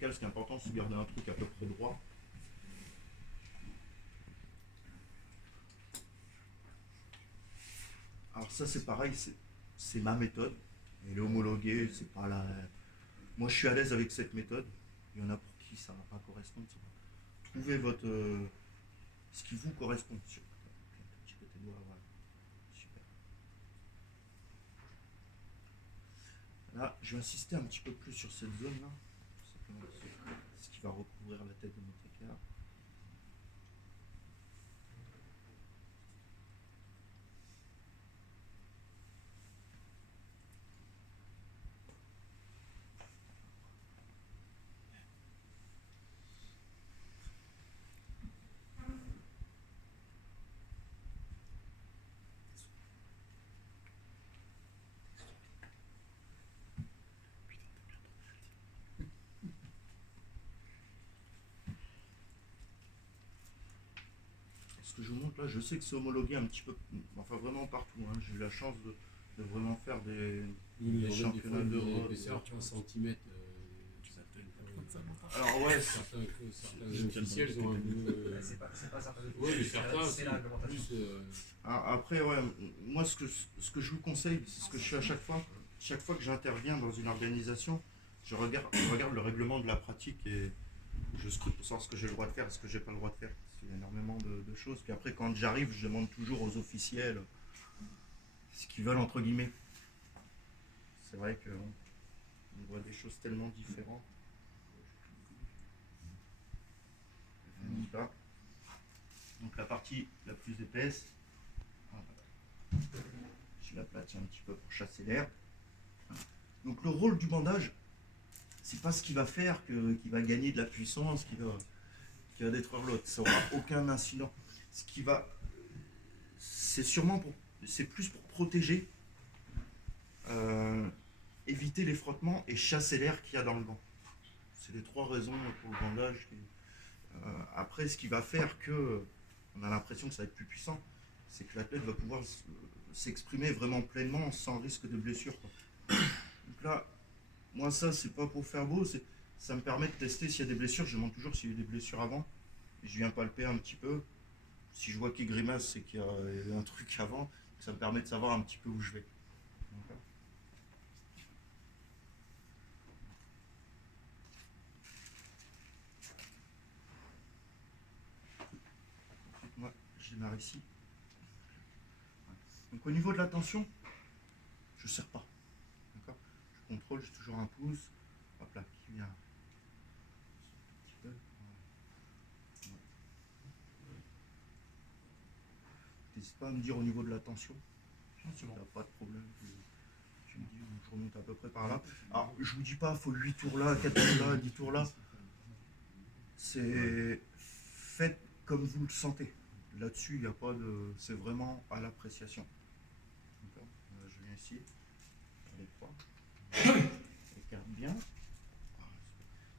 cale, ce qui est important, c'est de garder un truc à peu près droit. Alors ça c'est pareil, c'est ma méthode. Elle est homologuée, c'est pas la. Moi je suis à l'aise avec cette méthode. Il y en a pour qui ça va pas correspondre. Ça va. Trouvez votre ce qui vous correspond. Un petit côté droit, voilà. Super. Là, je vais insister un petit peu plus sur cette zone là. C'est ce qui va recouvrir la tête de notre écart. Ce que je vous montre là, je sais que c'est homologué un petit peu, enfin vraiment partout. Hein. J'ai eu la chance de vraiment faire des championnats d'Europe. Tu vois, un centimètre. Alors ouais, certains officiels ont un peu. C'est pas certain. Oui, mais certains, c'est la réglementation. plus. Après, ouais, moi ce que je vous conseille, c'est ce que je fais à chaque fois. Chaque fois que j'interviens dans une organisation, je regarde le règlement de la pratique et je scrute pour savoir ce que j'ai le droit de faire et ce que j'ai pas le droit de faire. Parce qu'il y a énormément de choses. Puis après, quand j'arrive, je demande toujours aux officiels ce qu'ils veulent, entre guillemets. C'est vrai qu'on voit des choses tellement différentes. Là. Donc la partie la plus épaisse, je l'aplatis un petit peu pour chasser l'air. Donc le rôle du bandage, c'est pas ce qui va faire qu'il va gagner de la puissance, qui va détruire l'autre. Ça n'aura aucun incident. Ce qui va, c'est c'est plus pour protéger, éviter les frottements et chasser l'air qu'il y a dans le gant. C'est les trois raisons pour le bandage. Après, ce qui va faire que on a l'impression que ça va être plus puissant, c'est que l'athlète va pouvoir s'exprimer vraiment pleinement sans risque de blessure. Donc là, moi ça, c'est pas pour faire beau, ça me permet de tester s'il y a des blessures. Je demande toujours s'il y a eu des blessures avant. Je viens palper un petit peu. Si je vois qu'il grimace, c'est qu'il y a eu un truc avant. Ça me permet de savoir un petit peu où je vais. Moi, je démarre ici. Donc au niveau de la tension, je ne serre pas. D'accord ? Je contrôle, j'ai toujours un pouce. Hop là, qui vient. N'hésite pas à me dire au niveau de la tension. Si tu n'as pas de problème, tu me dis, je remonte à peu près par là. Alors, je vous dis pas, il faut 8 tours là, 4 tours là, 10 tours là. C'est faites comme vous le sentez. Là-dessus, il n'y a pas de. C'est vraiment à l'appréciation. Je viens ici. Les trois. Écarte bien.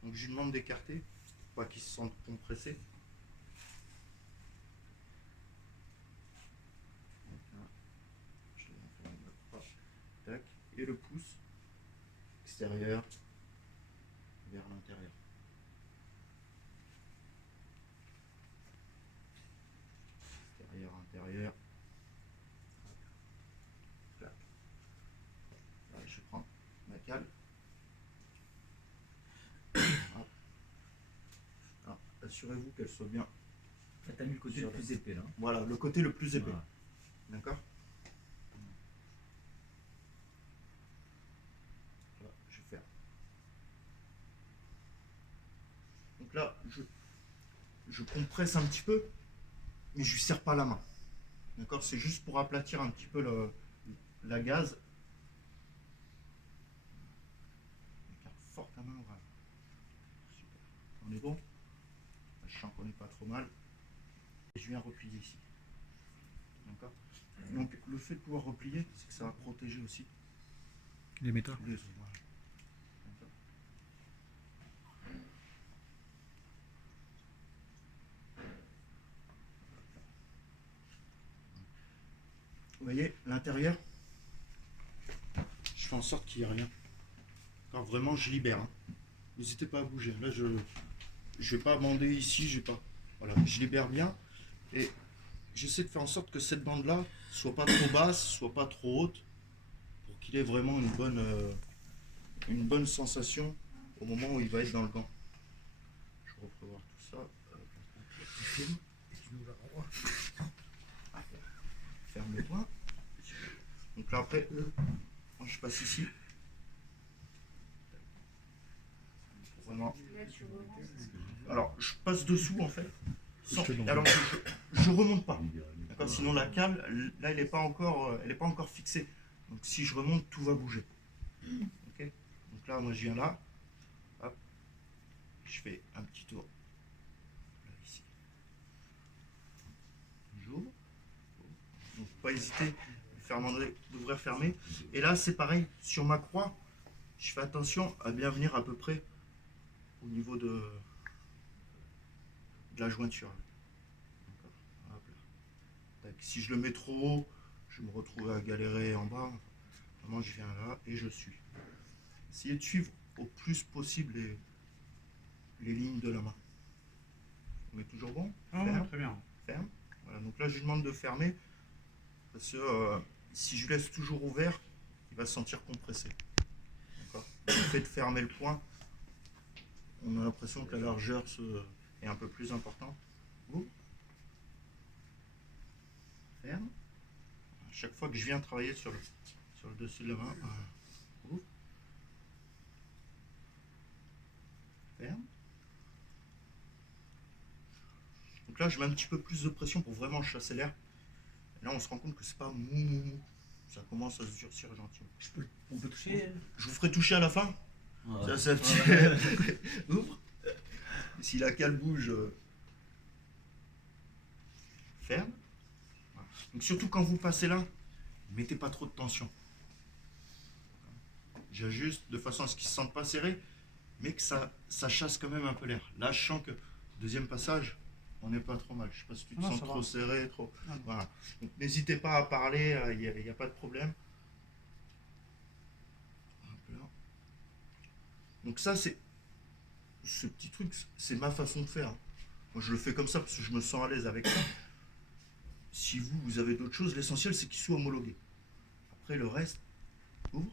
Donc je lui demande d'écarter, pour pas qu'il se sente compressé. Je vais en faire une autre. Tac. Et le pouce extérieur vers l'intérieur. Extérieur, intérieur. Là, je prends ma cale. Assurez-vous qu'elle soit bien. Tu as mis le côté le plus épais là. Voilà, le côté le plus épais. Voilà. D'accord ? Là, je vais faire. Donc là, je compresse un petit peu, mais je ne lui serre pas la main. D'accord ? C'est juste pour aplatir un petit peu la gaze. Écarte fort ta main, voilà. Super. On est bon ? Je sens qu'on n'est pas trop mal. Et je viens replier ici. D'accord ? Donc le fait de pouvoir replier, c'est que ça va protéger aussi les métaux. tous les os. Voilà. Vous voyez, l'intérieur, je fais en sorte qu'il n'y ait rien. Quand vraiment je libère. Hein. n'hésitez pas à bouger. Là, je vais pas bander ici, j'ai pas. Voilà, je libère bien et j'essaie de faire en sorte que cette bande-là soit pas trop basse, soit pas trop haute, pour qu'il ait vraiment une bonne sensation au moment où il va être dans le gant. Je vais revoir tout ça. Tu filmes et tu nous la renvoies. Ferme le point. Donc là après, moi, je passe ici. Vraiment. Alors je passe dessous en fait. Alors je remonte pas. D'accord, sinon la cale, là elle n'est pas encore fixée. Donc si je remonte, tout va bouger. Ok. Donc là, moi je viens là. Hop. Je fais un petit tour. Là, ici. J'ouvre. Donc pas hésiter d'ouvrir, fermer. Et là c'est pareil, sur ma croix, je fais attention à bien venir à peu près au niveau de la jointure. Hop là. Si je le mets trop haut, je me retrouve à galérer en bas. Vraiment je viens là et je suis. Essayez de suivre au plus possible les lignes de la main. On est toujours bon? Ah, très bien. Ferme. Voilà, donc là je lui demande de fermer parce que si je laisse toujours ouvert, il va se sentir compressé. Le fait de fermer le point, on a l'impression que la largeur est un peu plus importante. Ouvre. Ferme. À chaque fois que je viens travailler sur le dessus de la main, ouvre. Ferme. Donc là, je mets un petit peu plus de pression pour vraiment chasser l'air. Et là, on se rend compte que c'est pas mou. Ça commence à se durcir gentiment. On peut toucher. Je vous ferai toucher à la fin. Ouais. Ça, c'est un petit... Ouvre. Si la cale bouge, ferme. Voilà. Donc surtout quand vous passez là, mettez pas trop de tension. J'ajuste de façon à ce qu'ils ne se sentent pas serrés, mais que ça chasse quand même un peu l'air. Là, je sens que deuxième passage, on n'est pas trop mal. Je ne sais pas si tu te sens trop serré, trop. Voilà. Donc n'hésitez pas à parler, il n'y a pas de problème. Donc ça, c'est ce petit truc, c'est ma façon de faire. Moi, je le fais comme ça parce que je me sens à l'aise avec ça. Si vous avez d'autres choses, l'essentiel, c'est qu'il soit homologué. Après, le reste, ouvre.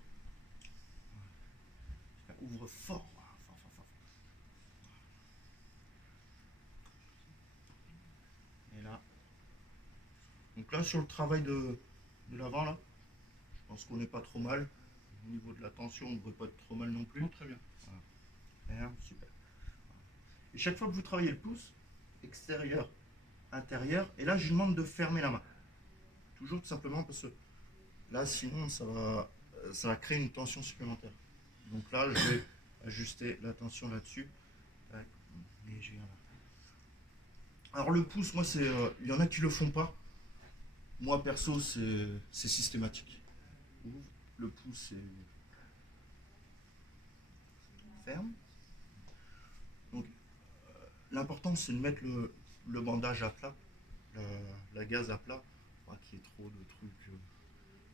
Ouvre fort. Et là. Donc là, sur le travail de l'avant, là, je pense qu'on n'est pas trop mal. Au niveau de la tension, on ne devrait pas être trop mal non plus. Non, très bien. Voilà. Super. Et chaque fois que vous travaillez le pouce, extérieur, intérieur, et là, je lui demande de fermer la main. Toujours tout simplement parce que là, sinon, ça va créer une tension supplémentaire. Donc là, je vais ajuster la tension là-dessus. Et je viens là. Alors le pouce, moi, il y en a qui le font pas. Moi, perso, c'est systématique. Ouvre, le pouce, c'est ferme. Donc, l'important, c'est de mettre le bandage à plat, la gaze à plat, pas qu'il y ait trop de trucs.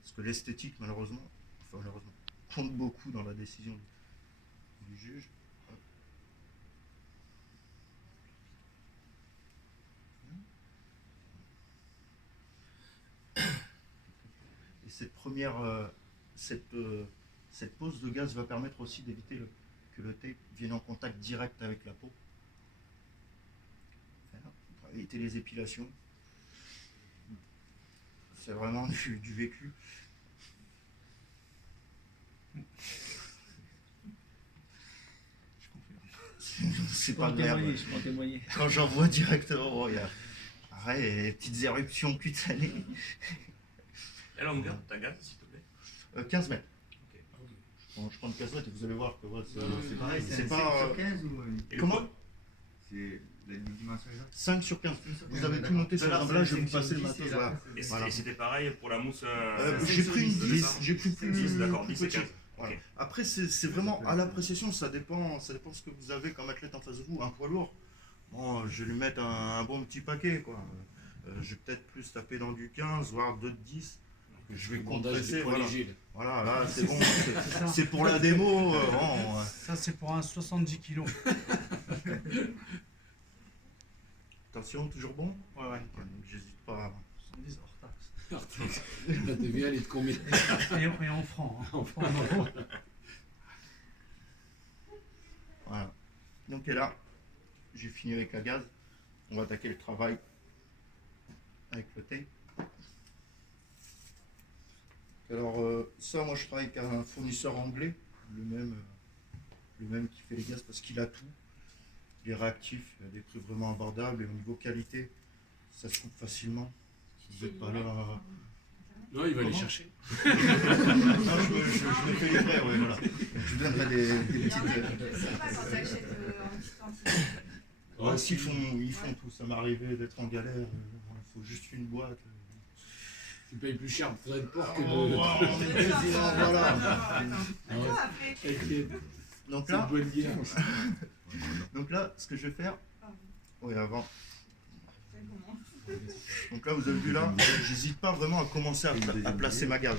Parce que l'esthétique, malheureusement, compte beaucoup dans la décision du juge. Et cette pose de gaz va permettre aussi d'éviter que le tape vienne en contact direct avec la peau. Pour éviter les épilations. C'est vraiment du vécu. C'est pas agréable. Je peux en témoigner. Quand j'en vois directement, il y a les petites éruptions cutanées. La longueur de ta gaze, s'il te plaît. 15 mètres. Ok. Bon, je prends le 15 mètres et vous allez voir que C'est pareil, c'est pas. 15 ou. Et le Comment poids C'est la dimension exacte. 5 sur 15. Vous avez tout noté sur un là, je vais vous passer le matos. Voilà. Et c'était pareil pour la mousse. J'ai pris une 10, j'ai pris plus 10, d'accord, plus 10 et petit. 15. Voilà. Ok. Après, c'est vraiment à l'appréciation, ça dépend ce que vous avez comme athlète en face de vous. Un poids lourd, bon, je vais lui mettre un bon petit paquet, quoi. Je vais peut-être plus taper dans du 15, voire 2 de 10. que je vais Le bandage compresser. des poids Voilà, légers, là. voilà, là c'est bon, ça. c'est pour la démo. Bon, Ça, c'est pour un 70 kg. attention, toujours bon. Ouais, ouais. J'hésite pas. 70 hors taxe. La TVA, elle est de combien? Et en francs. Hein. En francs, en euros. Voilà. Donc et là, j'ai fini avec la gaz. On va attaquer le travail avec le thé. Alors ça, moi je travaille avec un fournisseur anglais, le même qui fait les gaz parce qu'il a tout. Il est réactif, il a des prix vraiment abordables et au niveau qualité, ça se coupe facilement. Vous n'êtes pas là. Non, il va aller Comment chercher. Non, je me fais les frais, ouais, voilà. Je vous donnerai des Il y en a petites. qui ne savent pas quand tu achètes en petite quantité. Ouais, s'ils ils font tout. Ça m'est arrivé d'être en galère. Il faut juste une boîte. Tu payes plus cher pour de porc que Oh, de. on est président, voilà. Attends, après. T'inquiète, Donc c'est une là, bonne guerre. ce que je vais faire. Oui, avant. C'est comment? Donc là, vous avez vu là, j'hésite pas vraiment à commencer à placer ma gaz.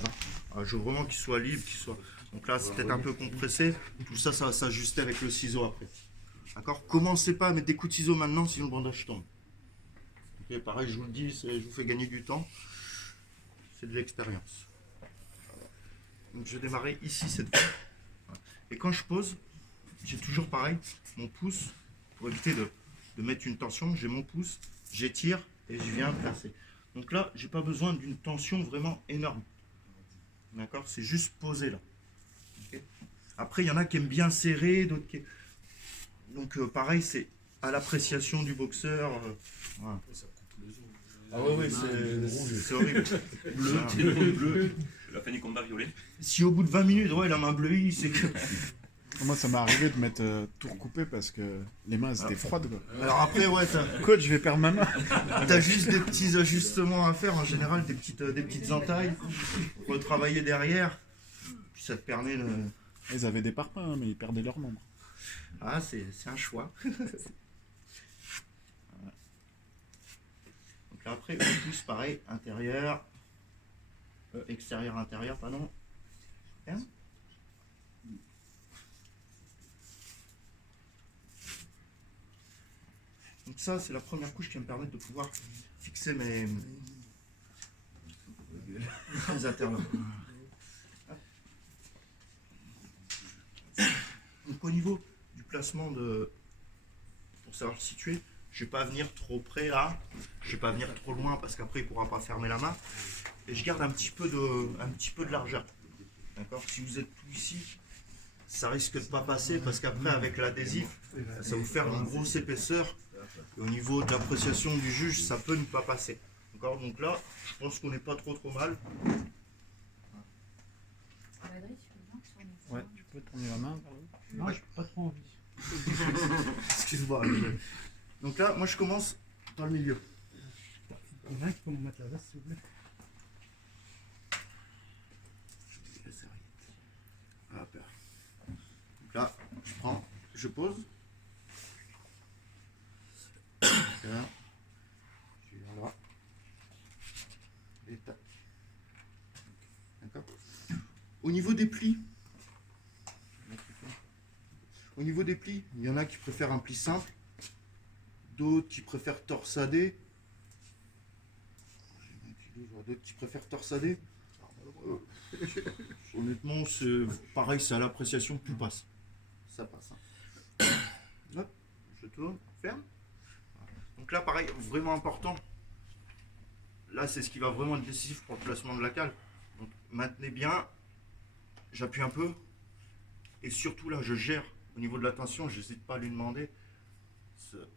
Je veux vraiment qu'il soit libre, qu'il soit. Donc là, c'est peut-être un peu compressé. Tout ça, ça va s'ajuster avec le ciseau après. D'accord? Commencez pas à mettre des coups de ciseau maintenant, sinon le bandage tombe. Ok, pareil, je vous le dis, je vous fais gagner du temps. C'est de l'expérience. Donc je vais démarrer ici cette fois. Et quand je pose, j'ai toujours pareil, mon pouce, pour éviter de mettre une tension, j'ai mon pouce, j'étire et je viens placer. Donc là, j'ai pas besoin d'une tension vraiment énorme. D'accord? C'est juste poser là. Ok. Après, il y en a qui aiment bien serrer, d'autres qui. Donc pareil, c'est à l'appréciation du boxeur. Voilà. Ça coupe le zoo. Ah ouais, c'est horrible. Bleu. La fin du combat violet. Si au bout de 20 minutes, ouais, la main bleuie, c'est que. Moi, ça m'est arrivé de mettre tout recoupé parce que les mains elles étaient froides. Quoi. Alors après, ouais, Coach, je vais perdre ma main. t'as juste des petits ajustements à faire, en général, des petites entailles, retravailler derrière, puis ça te permet de. Ils avaient des parpaings, hein, mais ils perdaient leurs membres. Ah, c'est un choix. Voilà. Donc là, après, on pousse pareil, intérieur, extérieur, intérieur, pardon. Bien. Donc ça, c'est la première couche qui va me permettre de pouvoir fixer mes interlocks. Donc au niveau du placement pour savoir le situer, je ne vais pas venir trop près là, je ne vais pas venir trop loin parce qu'après il ne pourra pas fermer la main. Et je garde un petit peu de largeur. D'accord? Si vous êtes tout ici, ça risque de ne pas passer parce qu'après avec l'adhésif, ça va vous faire une grosse épaisseur. Et au niveau de l'appréciation du juge, ça peut ne pas passer. D'accord? Donc là, je pense qu'on n'est pas trop mal. Ouais, tu peux tourner la main vers le haut. Non, j'ai pas trop envie. Excuse-moi. Donc là, moi je commence dans le milieu. Il y en a qui peut me mettre la veste, s'il vous plaît. Hop. Donc là, je prends, je pose. Là, je viens là. Et tac. D'accord. Au niveau des plis, il y en a qui préfèrent un pli simple, d'autres qui préfèrent torsader. Honnêtement, c'est pareil, c'est à l'appréciation, tout passe. Ça passe. Hein. Hop, je tourne, ferme. Donc là, pareil, vraiment important. Là, c'est ce qui va vraiment être décisif pour le placement de la cale. Donc, maintenez bien. J'appuie un peu. Et surtout, là, je gère au niveau de la tension. Je n'hésite pas à lui demander.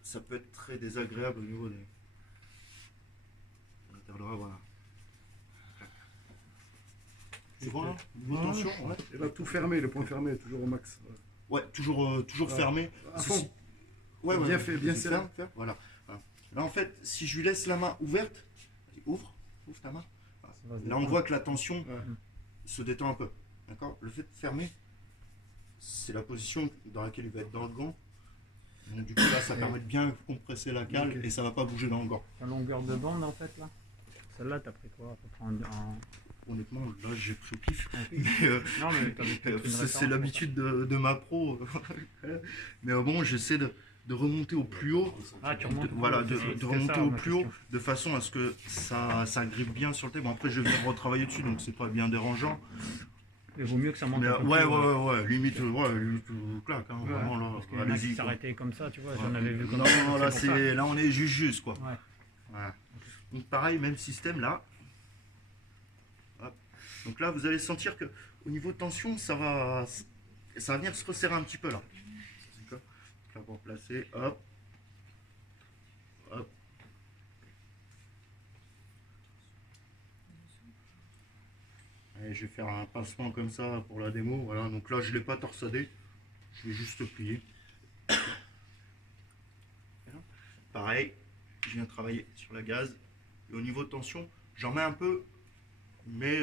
Ça peut être très désagréable au niveau des interlocks. Voilà. C'est bon là? Niveau tension, ouais. Et là, tout fermé, le point fermé, toujours au max. Ouais, toujours fermé. À fond. Ouais, Bien fait, bien serré. ferme. Voilà. Là, en fait, si je lui laisse la main ouverte, ouvre ta main. Voilà. Là, on voit que la tension se détend un peu. D'accord? Le fait de fermer, c'est la position dans laquelle il va être dans le gant. Donc, du coup, là, ça permet de bien compresser la cale et ça va pas bouger dans le gant. La longueur de bande, en fait, là. Celle-là, t'as pris quoi à peu près honnêtement, là j'ai pris au pif. Mais, Non, mais t'avais peut-être une c'est référence, l'habitude de ma pro. Mais bon, j'essaie de remonter au plus haut. Ah, tu remontes. Voilà, de C'était remonter ça, au ma plus haut, question. de façon à ce que ça grippe bien sur le thé. Bon, après, je vais venir retravailler dessus, donc c'est pas bien dérangeant. Il vaut mieux que ça monte Mais un peu ouais, plus haut. ouais, limite claque, hein, Ouais, vraiment là, parce qu'il y en a qui allez-y. Quoi. s'arrêtaient comme ça, tu vois, Ouais. j'en avais vu comme Non, ça. non, c'est là, pour ça. là, on est juste, quoi. Ouais. Voilà. Donc pareil, même système là. Hop. Donc là, vous allez sentir que au niveau de tension, ça va venir se resserrer un petit peu là. D'accord. Donc là, pour placer, hop. Hop. Allez, je vais faire un pincement comme ça pour la démo. Voilà. Donc là, je ne l'ai pas torsadé. Je vais juste plier. Voilà. Pareil, je viens travailler sur la gaz. Et au niveau de tension, j'en mets un peu, mais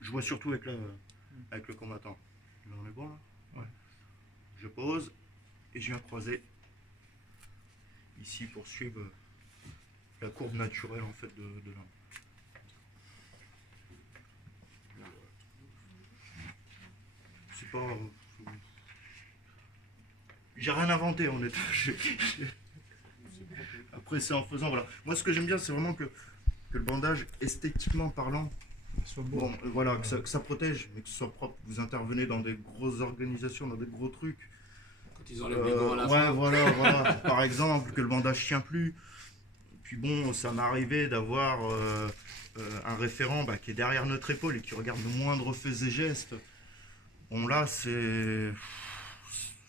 je vois surtout avec le combattant. Là, on est bon là. Ouais. Je pose et je viens croiser ici pour suivre la courbe naturelle en fait de l'homme. C'est pas. J'ai rien inventé en état. Après, c'est en faisant. Voilà. Moi, ce que j'aime bien, c'est vraiment que le bandage, esthétiquement parlant, Soit beau. bon, voilà, que ça protège, mais que ce soit propre. Vous intervenez dans des grosses organisations, dans des gros trucs. Quand ils enlèvent les gants à la Ouais, fin. voilà. Par exemple, que le bandage tient plus. Puis bon, ça m'est arrivé d'avoir un référent qui est derrière notre épaule et qui regarde le moindre fait et geste. Bon, là, c'est.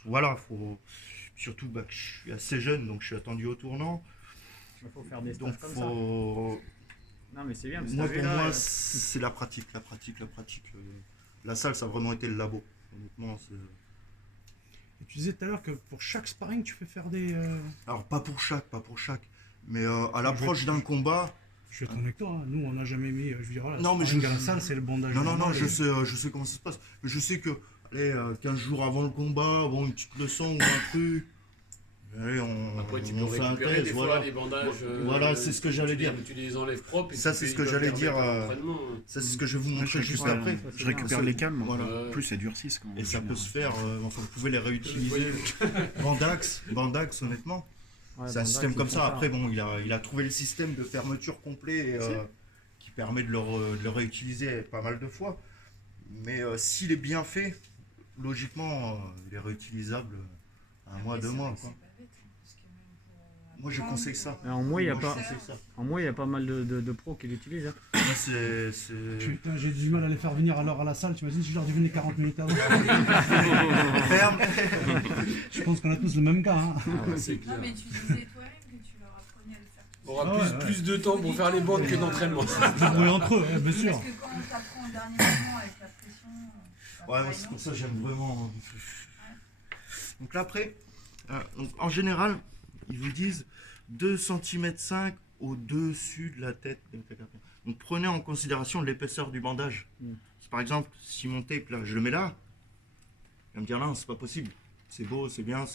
Voilà, faut. Surtout que je suis assez jeune, donc je suis attendu au tournant. Il faut faire des Donc, stages comme ça. faut. Non, mais c'est bien. parce que Moi, t'as pour vu, là, moi, c'est la pratique. La salle, ça a vraiment été le labo. Honnêtement, c'est. Et tu disais tout à l'heure que pour chaque sparring, tu fais faire des. Alors, pas pour chaque. Mais à l'approche d'un combat. Je vais être honnête avec toi, hein. Nous on n'a jamais mis. Je veux dire, voilà, Non, mais sparring à la salle, c'est le bandage. Non, normal je et- sais comment ça se passe. Mais je sais que, allez, 15 jours avant le combat, bon, une petite leçon ou un truc. Allez, Après, tu peux on fait un récupérer test, des fois voilà. des bandages. Voilà, c'est ce que j'allais dire. Tu les enlèves propres. Et Ça, tu c'est fais- ce que ils peuvent j'allais permettre dire, l'entraînement, hein. Ça, c'est ce que je vais vous Moi, montrer juste récupère- après. ça, c'est Je récupère les calmes, Voilà. plus elles durcissent quand Et ça peut se faire, enfin, vous pouvez les réutiliser. Oui. Bandax, honnêtement. Ouais, C'est un bandage, système ils comme font ça. Après, bon, il a trouvé le système de fermeture complet qui permet de le réutiliser pas mal de fois. Mais s'il est bien fait, logiquement, il est réutilisable un mois, 2 mois. Quoi. Moi, je conseille ça. Mais en moi, il y a Moi, pas. je conseille ça. En moi, il y a pas mal de pros qui l'utilisent. Hein. Moi, c'est. Putain, j'ai du mal à les faire venir à l'heure à la salle. Tu imagines si je leur dis venez 40 minutes avant. Ferme. Je pense qu'on a tous le même cas. Hein. Ah ouais, c'est Non, clair. mais tu disais toi-même que tu leur apprenais à le faire tout On aura Ah ouais, plus de temps pour faire les bandes que d'entraînement. Ils se débrouillent entre eux, bien sûr. Parce que quand on t'apprend au dernier moment avec la pression. Ouais, moi, c'est pour ça que j'aime vraiment. Donc là, après, donc, en général, ils vous disent 2,5 cm au-dessus de la tête. Donc prenez en considération l'épaisseur du bandage. Par exemple, si mon tape, là, je le mets là, il va me dire non, c'est pas possible. C'est beau, c'est bien,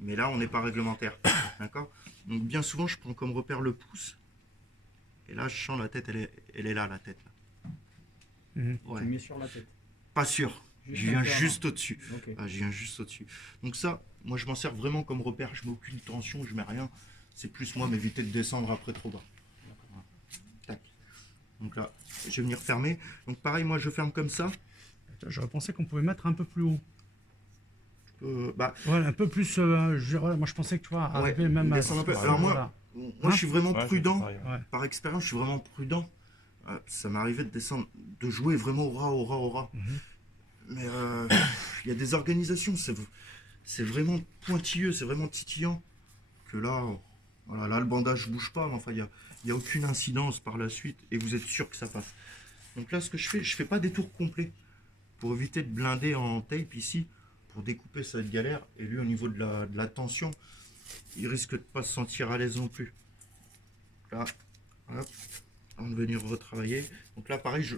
mais là, on n'est pas réglementaire. D'accord. Donc bien souvent, je prends comme repère le pouce. Et là, je sens la tête, elle est là, la tête. Là. Mhm. Ouais. Tu mets sur la tête. Pas sûr. Juste Je viens un peu juste au-dessus. Ok. Ah, je viens juste au-dessus. Donc ça, moi je m'en sers vraiment comme repère. Je mets aucune tension, je mets rien. C'est plus moi m'éviter de descendre après trop bas. Voilà. Tac. Donc là, je vais venir fermer. Donc pareil, moi je ferme comme ça. J'aurais pensé qu'on pouvait mettre un peu plus haut. Bah, Ouais, un peu plus. Moi je pensais que tu vois, Ouais, arriver même à. descendre un peu. Alors moi, Voilà. moi je suis vraiment Ouais, prudent. pareil, ouais. Ouais. Par expérience, je suis vraiment prudent. Ça m'est arrivé de descendre, de jouer vraiment au ras. Mhm. Mais il y a des organisations, c'est vraiment pointilleux, c'est vraiment titillant. Que là, voilà, là le bandage bouge pas, mais enfin il y a aucune incidence par la suite et vous êtes sûr que ça passe. Donc là, ce que je fais pas des tours complets pour éviter de blinder en tape ici, pour découper ça va être galère. Et lui, au niveau de la tension, il risque de pas se sentir à l'aise non plus. Là, hop, on va venir retravailler. Donc là, pareil,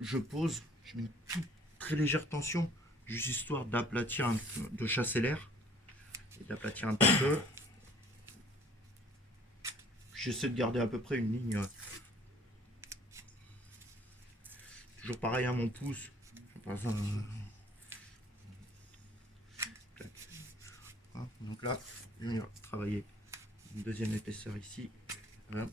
je pose, je mets une toute très légère tension, juste histoire d'aplatir, de chasser l'air et d'aplatir un petit peu. J'essaie de garder à peu près une ligne Toujours pareil, mon pouce. Je passe tac. Voilà. Donc là, je vais venir travailler une deuxième épaisseur ici. Voilà.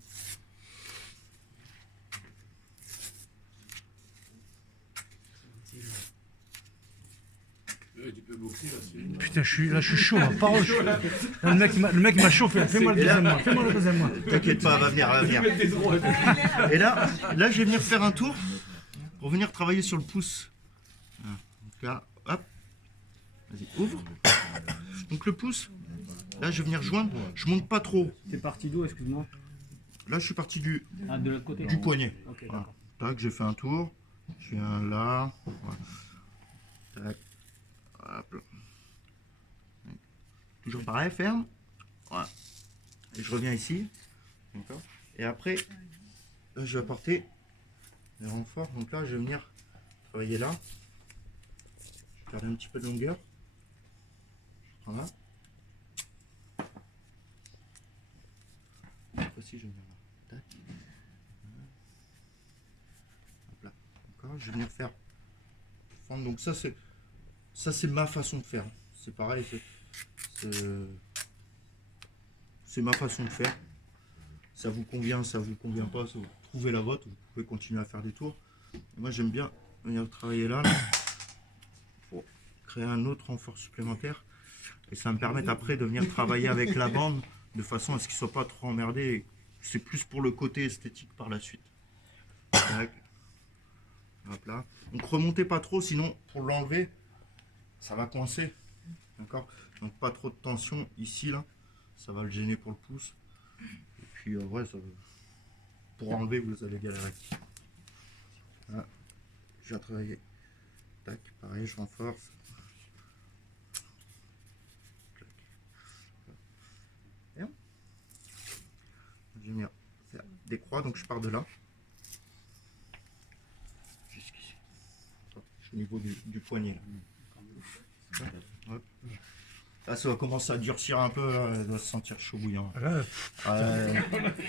Tu peux boxer là, c'est... Putain, je suis chaud, hein. Parole, je suis... Là, le mec m'a chauffé. Fais-moi le deuxième mois. Fais-moi le deuxième mois. T'inquiète pas, elle va venir. Et là, je vais venir faire un tour pour venir travailler sur le pouce. Voilà. Donc là, hop. Vas-y, ouvre. Donc le pouce, là, je vais venir joindre. Je monte pas trop. T'es parti d'où, excuse-moi? Là, je suis parti du De l'autre côté. poignet. Ok, Voilà. d'accord. Tac, j'ai fait un tour. Je viens là. Voilà. Tac. Hop là. Toujours pareil, ferme. Voilà. Et je reviens ici. D'accord. Et après, là, je vais apporter les renforts. Donc là, je vais venir travailler là. Je vais garder un petit peu de longueur. Je prends là. Cette fois-ci, je vais venir là. Tac. Hop là. D'accord. Je vais venir faire. Donc ça, c'est ma façon de faire. C'est pareil. C'est ma façon de faire. Ça vous convient, ça vous convient pas, ça vous trouvez la vôtre, vous pouvez continuer à faire des tours. Et moi j'aime bien venir travailler là, pour créer un autre renfort supplémentaire. Et ça me permet après de venir travailler avec la bande de façon à ce qu'il ne soit pas trop emmerdé. C'est plus pour le côté esthétique par la suite. Tac. Hop là. Donc remontez pas trop, sinon pour l'enlever, ça va coincer. D'accord. Donc pas trop de tension ici là, ça va le gêner pour le pouce. Et puis ouais, pour enlever vous allez galérer. Voilà. Je vais travailler. Tac, pareil, je renforce. Et je vais venir faire des croix, donc je pars de là. Jusqu'ici. Je suis au niveau du poignet là. Hop. Là, ça va commencer à durcir un peu, là, elle doit se sentir chaud bouillant.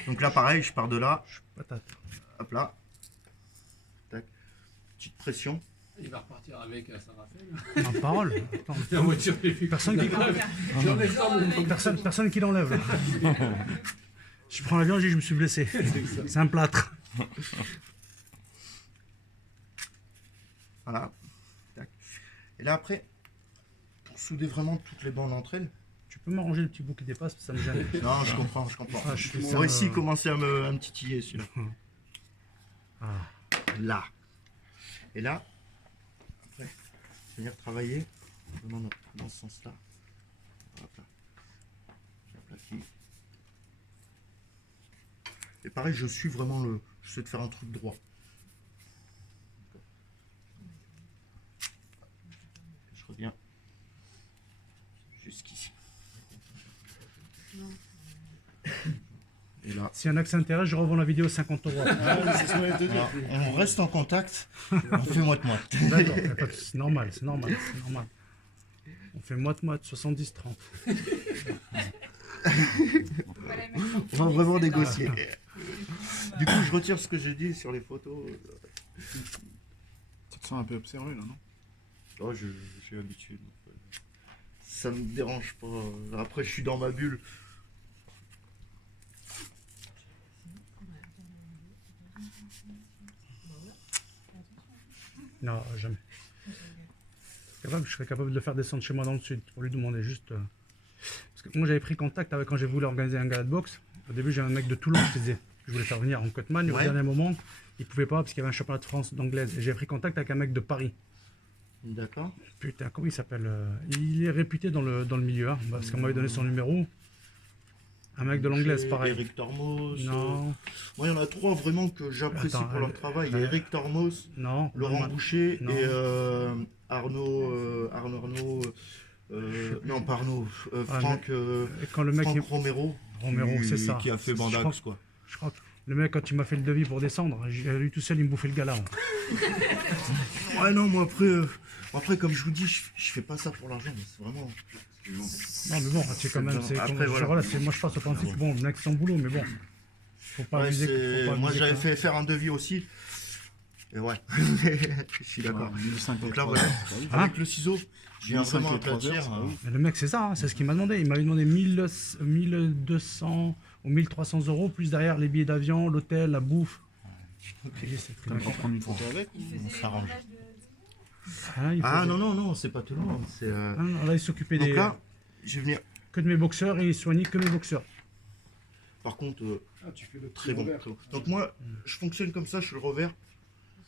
Donc là, pareil, je pars de là. Patate. Hop là. Tac. Petite pression. Il va repartir avec à Saint-Raphaël. Ma parole. Attends. La voiture est plus. Personne qui l'enlève. Là. Je prends l'avion, je dis je me suis blessé. C'est un plâtre. Voilà. Tac. Et là, après, pour souder vraiment toutes les bandes entre elles. Tu peux m'arranger le petit bout qui dépasse, ça me gêne. Non, je comprends. Ah, je fais On ça, va ici commencer à me titiller celui-là. Ah. Là. Et là, après, je vais venir travailler vraiment dans ce sens-là. Hop là. J'aplatis. Et pareil, je suis vraiment le. J'essaie de faire un truc droit. Je reviens jusqu'ici. Et là. S'il y en a qui s'intéressent, je revends la vidéo 50 €. Alors, on reste en contact, on fait moite-moite. D'accord, c'est normal. On fait moite-moite, 70-30. On va vraiment négocier. Du coup, je retire ce que j'ai dit sur les photos. Tu te sens un peu observé là, non? Oh, je suis habitué. Donc, ça me dérange pas. Après, je suis dans ma bulle. Non, jamais. Je serais capable de le faire descendre chez moi dans le sud pour lui demander juste. Parce que moi j'avais pris contact avec quand j'ai voulu organiser un gala de boxe. Au début j'avais un mec de Toulon qui disait je voulais faire venir en Cutman et au dernier moment il pouvait pas parce qu'il y avait un championnat de France d'anglaise. Et j'ai pris contact avec un mec de Paris. D'accord. Putain, comment il s'appelle il est réputé dans le milieu, hein, parce qu'on m'avait donné son numéro. Un mec de l'anglaise, pareil. Eric Tormos. Non. Moi, il y en a trois vraiment que j'apprécie pour leur travail. Il y a Eric Tormos, Non. Laurent Boucher Non. et Arnaud. Non, pas Arnaud. Franck, Et quand le mec Franck est... Romero. Romero, c'est ça. Qui a fait Bandax, quoi. Je crois que le mec, quand il m'a fait le devis pour descendre, lui tout seul, il me bouffait le gala. Ouais, non, moi après, comme je vous dis, je fais pas ça pour l'argent, mais c'est vraiment. Non, mais bon, c'est quand même. Après, voilà. Moi, je passe au principe, bon, le mec, c'est son boulot, mais bon. Faut pas Ouais, abuser. moi, j'avais fait faire un devis aussi. Et ouais, je suis d'accord. 1005 Donc là, et voilà. 3 heures, Hein Avec le ciseau, je viens 1005 vraiment et 3 heures, aplatir. c'est pas ouf. Mais le mec, c'est ça, hein, c'est ce qu'il m'a demandé. Il m'avait demandé 1200 ou 1300 euros, plus derrière les billets d'avion, l'hôtel, la bouffe. J'ai dit, c'est T'as très pas prendre une photo avec? Il faisait On les s'arrange. bandages de... Ah, il Ah faisait- non, non, non, c'est pas tout le monde. C'est, Ah, non, là, il s'occupait Donc des... là, je vais venir. que de mes boxeurs et il soignait que mes boxeurs. Par contre, Ah, tu fais le petit très bon. revers. Très bon. Donc moi, je fonctionne comme ça, je fais le revers.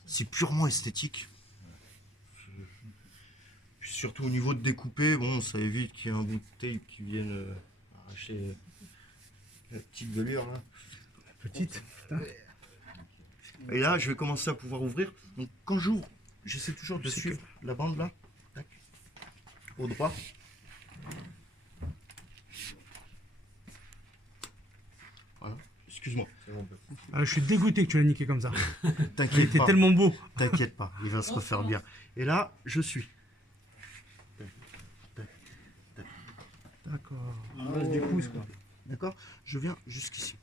C'est purement esthétique. Puis surtout au niveau de découper, bon, ça évite qu'il y ait un bout de tape qui vienne arracher la petite velure là. Petite. Et là, je vais commencer à pouvoir ouvrir. Donc quand j'ouvre, j'essaie toujours de Je sais suivre la bande là. Tac. Au droit. Voilà. Excuse-moi. Ah, je suis dégoûté que tu l'aies niqué comme ça. Il T'inquiète était pas. tellement beau. T'inquiète pas, il va se refaire bien. Et là, je suis. D'accord. Ah, On reste des pouces, quoi. D'accord? Je viens jusqu'ici.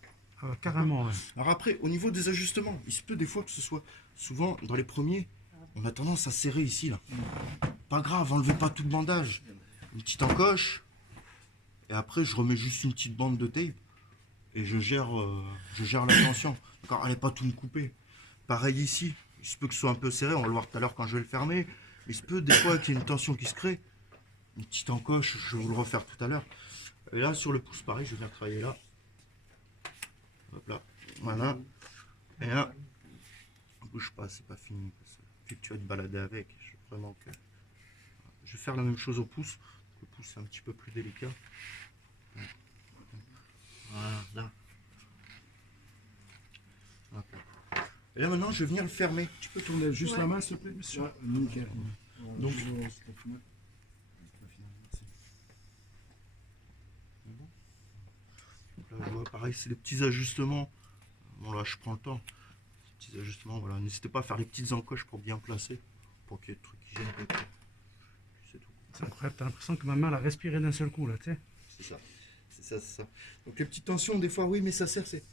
Ah, carrément, ouais. Alors après, au niveau des ajustements, il se peut des fois que ce soit souvent dans les premiers, on a tendance à serrer ici là. Pas grave, enlevez pas tout le bandage. Une petite encoche. Et après, je remets juste une petite bande de tape et je gère la tension. D'accord, allez pas tout me couper. Pareil ici, il se peut que ce soit un peu serré, on va le voir tout à l'heure quand je vais le fermer. Il se peut des fois qu'il y ait une tension qui se crée. Une petite encoche, je vais vous le refaire tout à l'heure. Et là, sur le pouce, pareil, je viens travailler là. Hop là, voilà. Et là, bouge pas, c'est pas fini. Parce que vu que tu vas te balader avec, je veux vraiment que... Je vais faire la même chose au pouce. Le pouce, c'est un petit peu plus délicat. Voilà, là. Hop là. Et là, maintenant, je vais venir le fermer. Tu peux tourner juste la main, s'il te plaît, monsieur? Ouais, nickel. Donc- Donc là, je vois, pareil, c'est des petits ajustements. Bon, là, je prends le temps. Des petits ajustements, voilà. N'hésitez pas à faire les petites encoches pour bien placer. Pour qu'il y ait des trucs qui gênent pas. Puis c'est tout. C'est incroyable, t'as l'impression que ma main elle a respiré d'un seul coup, là, tu sais. C'est ça. C'est ça, c'est ça. Donc les petites tensions, des fois, oui, mais ça sert, c'est...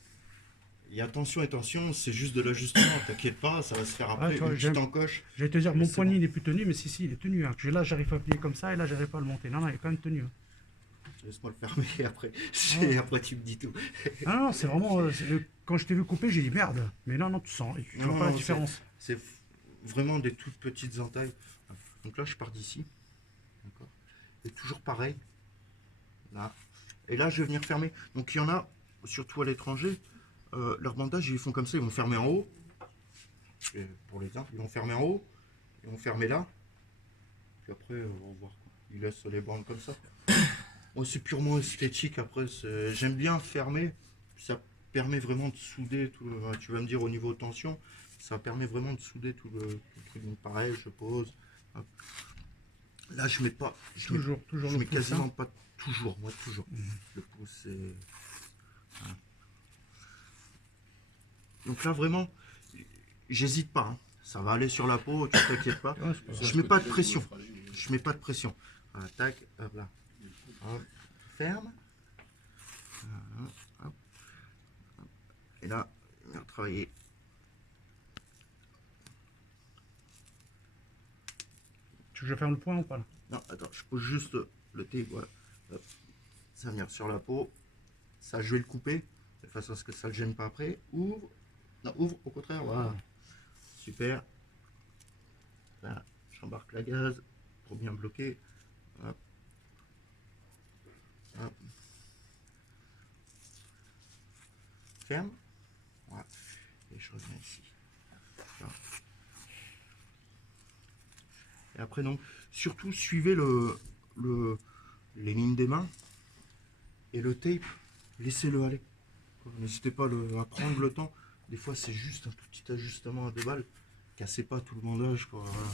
Il y a tension et tension, c'est juste de l'ajustement. T'inquiète pas, ça va se faire après. tu vois, Une j'aime- petite encoche. J'allais te dire, mon C'est poignet bon. il est plus tenu, mais si, il est tenu. Hein. Là, j'arrive pas à plier comme ça et là, j'arrive pas à le monter. Non, non, il est quand même tenu. Hein. Laisse-moi le fermer et après. Ouais. Après, tu me dis tout. Ah non, c'est vraiment. Quand je t'ai vu couper, j'ai dit merde. Mais non, non, tu sens. Tu vois Non, pas la non, différence. C'est vraiment des toutes petites entailles. Donc là, je pars d'ici. D'accord. Et toujours pareil. Là. Et là, je vais venir fermer. Donc il y en a, surtout à l'étranger, leur bandage, ils font comme ça. Ils vont fermer en haut. Et pour les uns, ils vont fermer en haut. Ils vont fermer là. Puis après, on va voir. Ils laissent les bandes comme ça. Moi, c'est purement esthétique. Après, j'aime bien fermer. Ça permet vraiment de souder tout le... Tu vas me dire au niveau tension, ça permet vraiment de souder tout le truc. Donc pareil, je pose. Hop. Là, je mets pas. Je mets, Toujours je le mets pouce, quasiment hein. pas toujours. Moi, toujours. Le pouce, c'est. Voilà. Donc là, vraiment, j'hésite pas. Hein. Ça va aller sur la peau, tu t'inquiètes pas. Ouais, c'est pas grave. Je mets pas de pression. Je mets pas de pression. Voilà, tac, hop là. Hop, ferme. Voilà, hop. Et là, on va travailler. Tu veux que je ferme le point ou pas là? Non, attends, je pose juste le thé, voilà. Hop. Ça va venir sur la peau. Ça, je vais le couper, de façon à ce que ça ne le gêne pas après. Ouvre. Non, ouvre, au contraire, voilà. Super. Là, j'embarque la gaz pour bien bloquer. Hop. Hop. Ferme. Voilà. Et je reviens ici. Voilà. Et après, donc, surtout, suivez les lignes des mains et le tape, laissez-le aller. N'hésitez pas à prendre le temps. Des fois, c'est juste un petit ajustement à 2 balles. Cassez pas tout le bandage, quoi. Voilà.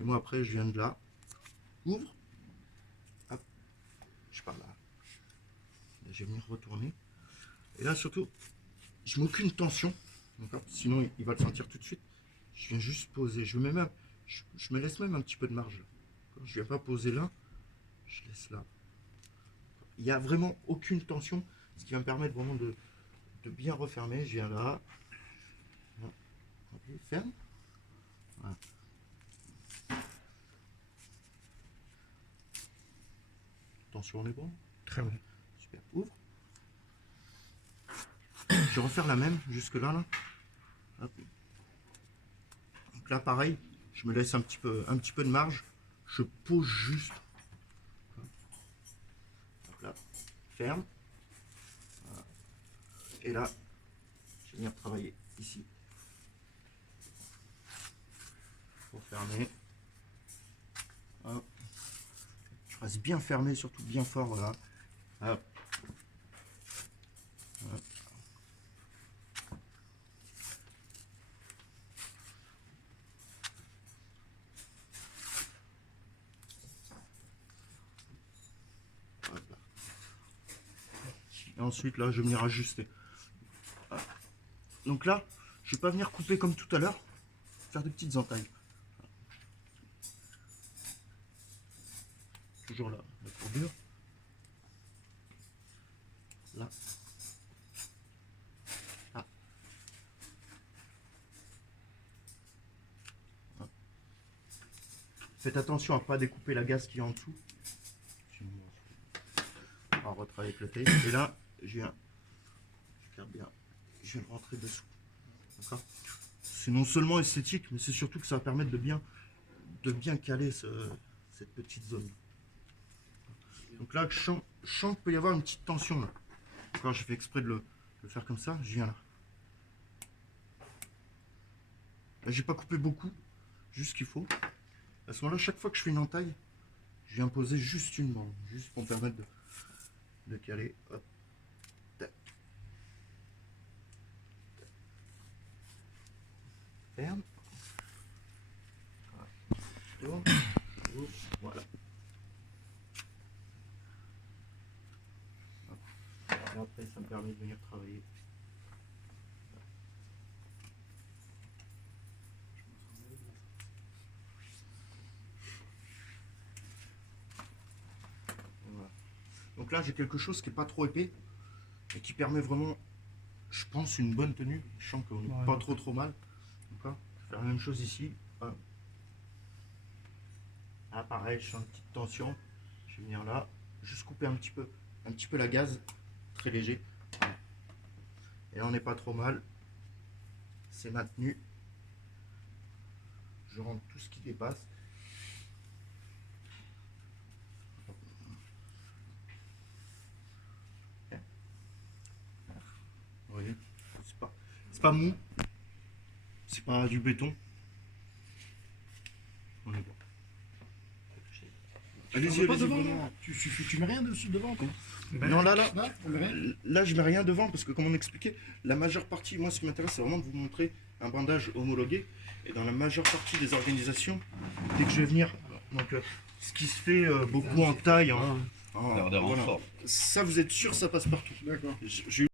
Et moi, après, je viens de là. Ouvre. Hop. Je pars là. Et je vais venir retourner. Et là, surtout, je mets aucune tension. Sinon, il va le sentir tout de suite. Je viens juste poser. Je me laisse même un petit peu de marge. Je viens pas poser là. Je laisse là. Il n'y a vraiment aucune tension. Ce qui va me permettre vraiment de bien refermer. Je viens là. Ferme. Voilà. Attention, on est bon. Très bon. Super. Ouvre. Je vais refaire la même jusque là. Hop. Donc là, pareil, je me laisse un petit peu de marge. Je pose juste. Hop là. Ferme. Voilà. Et là, je vais venir travailler ici. Pour fermer. Hop. Je reste bien fermé, surtout bien fort. Voilà. Hop. Hop. Voilà. Et ensuite, là, je vais venir ajuster. Hop. Donc là, je vais pas venir couper comme tout à l'heure, faire des petites entailles. Toujours là, la courbure. Là. Ah. Hop. Faites attention à ne pas découper la gaze qui est en dessous. On va retravailler avec le tape. Et là, je viens faire bien. Je vais le rentrer dessous. D'accord. C'est non seulement esthétique, mais c'est surtout que ça va permettre de bien caler cette petite zone. Donc là, je sens qu'il peut y avoir une petite tension là. Encore, j'ai fait exprès de le faire comme ça. Je viens là. Là, j'ai pas coupé beaucoup, juste ce qu'il faut. À ce moment-là, chaque fois que je fais une entaille, je viens poser juste une bande, juste pour me permettre de caler. Hop. Tac. Ferme. Voilà. Voilà. Et après, ça me permet de venir travailler. Voilà. Donc là, j'ai quelque chose qui n'est pas trop épais et qui permet vraiment, je pense, une bonne tenue. Je sens qu'on n'est pas trop mal. D'accord. Je vais faire la même chose ici. Ah, pareil, je sens une petite tension. Je vais venir là, juste couper un petit peu la gaze. Très léger. Et là, on n'est pas trop mal. C'est maintenu. Je rentre tout ce qui dépasse. Vous voyez, c'est pas mou. C'est pas du béton. On est bon. Allez-y, Pas allez-y. devant, non. Tu mets rien dessus devant, quoi. Non, là, On met rien. là, je mets rien devant parce que, comme on expliquait, la majeure partie, moi, ce qui m'intéresse, c'est vraiment de vous montrer un bandage homologué. Et dans la majeure partie des organisations, dès que je vais venir, donc, ce qui se fait beaucoup en taille, Faire des renforts. ça, vous êtes sûr, ça passe partout. D'accord. J'ai